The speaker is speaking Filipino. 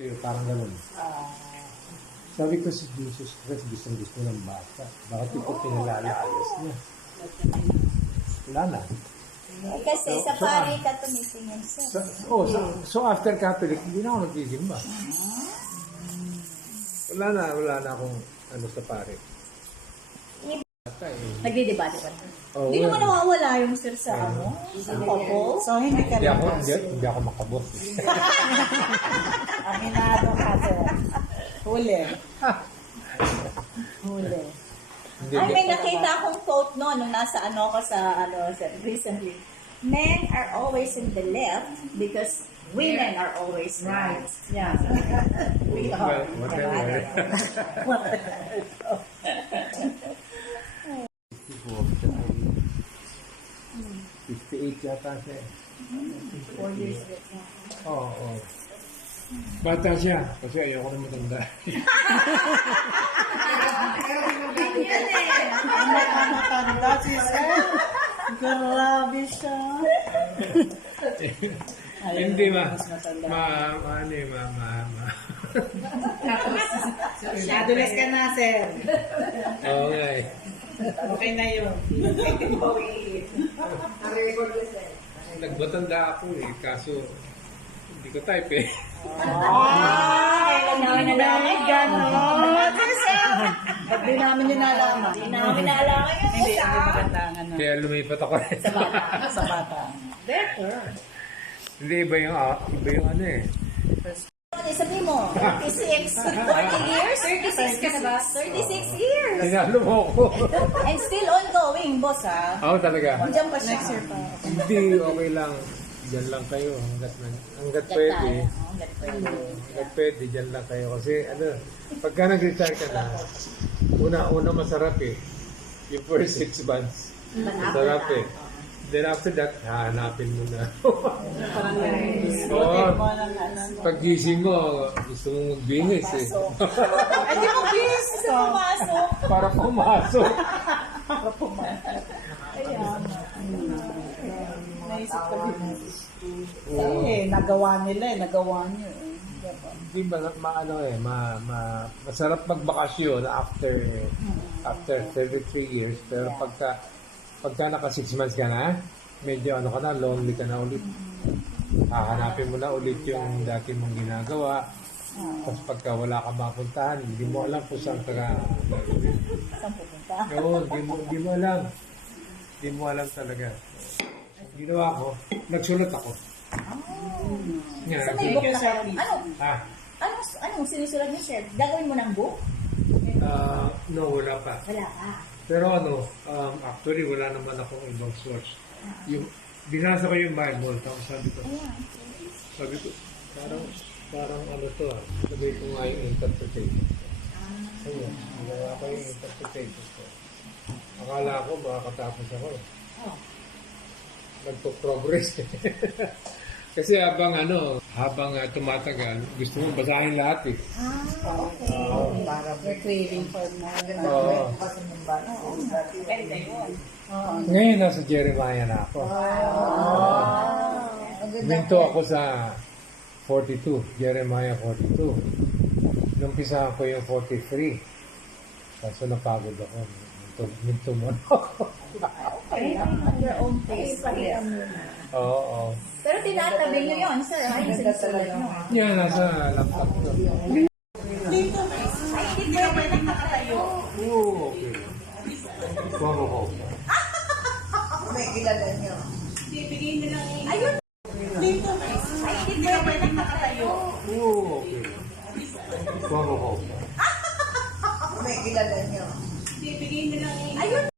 Pero parang ganun. Sabi ko si Jesus Christ, gusto ng bata. Bakit ito pinalalayas niya? Wala na. Kasi sa pari ka tumitingin siya. So after Catholic, hindi na ako nagsisimba. Wala na akong ano sa pare. Nagdidebate pa. Oh, Hindi naman nawawala yung sir sa ano? Sa couple. So, hindi ka rin. Hindi ako makabot. Aminado ka, sir. Huli. Ay, may nakita akong quote no, nung nasa ano ko sa recently. Men are always in the left because women are always right. Yeah. We are. Whatever. 58 yata siya. 4 years ago. Oo. Bata siya, kasi ayoko na matanda. Yan eh. Ang matanda si sir. Grabe siya. Hindi ma. Nadulas ka na, sir. Oo nga eh. Okay na yun. Nagbatanda ako eh, kaso hindi ko type eh. Ganon. Ba't di namin yung nalaman? Hindi namin naalaman yun. Hindi magandangan na. Kaya lumipat ako eh. Sa bata. Better. Hindi, iba yung ano eh. Sabi mo, 36, 40 years? 36 ka na ba? 36 years. Tinalo mo ako. And still ongoing, boss ha? Ako talaga. Diyan pa siya. Hindi, okay lang. Diyan lang kayo. Hanggat pwede. Hanggat pwede, diyan lang kayo. Kasi ano, pagka nag-retire ka na, una masarap eh. Yung first 6 months. Masarap eh. Then after that, hahanapin mo na. Oo. Pag-gising mo, gusto mong magbihis eh. Ay, di mo bis. Gusto pumasok. Para pumasok. Naisip ko din. Eh, nagawa nila eh. Nagawa niyo eh. Hindi masarap magbakasyon after 33 years. Pero pagka naka 6 months ka na, medyo ano ka na, lonely ka na ulit. Hahanapin mo na ulit yung dati mong ginagawa. Tapos pagka wala ka mapuntahan, hindi mo alam kung saan ka Saan pupunta? Oo, hindi mo alam. Hindi mo alam talaga. Ginawa ko, nagsulat ako. Yan, Sa may book na kayo. Ah, Anong sinusulat niyo, sir? Gagawin mo ng book? no, wala pa. Wala ka. Pero actually wala naman akong ibang source. Yung binasa ko yung Bible, tapos sabi ko, parang ano to sabi ko nga yung interpretation. Ayun, ginawa ko yung interpretation ko. Akala ko makakatapos ako. Nagpo-progress. Kasi habang tumatagal, gusto mo basahin lahat eh. Okay. Para craving for more. Ngayon nasa Jeremiah na ako. Minto ako sa 42, Jeremiah 42. Numpisa ko yung 43. Kaso napagod ako. Minto mo ako. Okay. On your own pace. Oo. Pero tinatabi niyo yun, sir. Yung sinusulat niyo. Yan, nasa laptop ko. Ay, hindi kayo pwedeng nakatayo. Oo, okay. Kuha ko. May ilagan niyo. Ayun. Ay, hindi kayo pwedeng nakatayo. Oo, okay. Kuha ko. May ilagan niyo. Ayun.